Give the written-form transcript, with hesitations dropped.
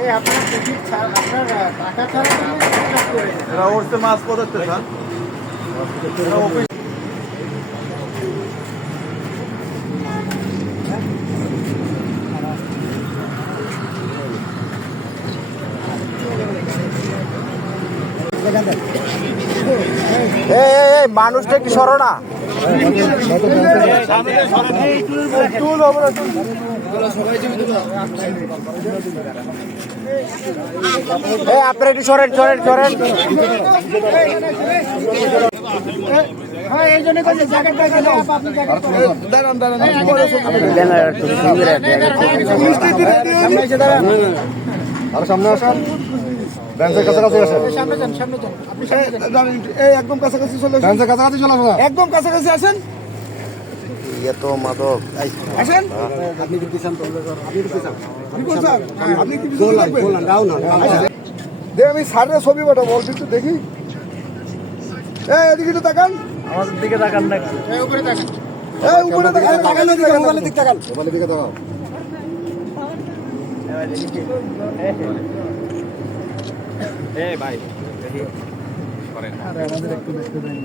এই আপনার টিকিট ছাড়া আপনার টাকা ছাড়া এরা উঠছে মাছ পড়তে স্যার অফিস এই মানুষটা কি সরো না আপনারা একটু সরেন সরেন সরেন এই জন্য জ্যাকেট দাঁড়ান দাঁড়ান আর সামনে আসেন ব্যাংকের কাছাকাছি আসেন সামনে যান সামনে যান আপনি এই একদম কাছাকাছি চলে আসেন ব্যাংকের কাছাকাছি চলে আসেন একদম কাছাকাছি আসেন এত মাদক আসেন আপনি কি চান আপনি কি চান আপনি কি বললাম দাও না দেখ আমি সারের ছবি পাঠা বলছি তো দেখি এই এদিকে তো তাকান আমাদের দিকে তাকান না এই উপরে দেখেন এই উপরে তাকান মোবাইলের দিকে তাকান মোবাইলের দিকে তাকাও ভাই আমাদের একটু দেখতে দেন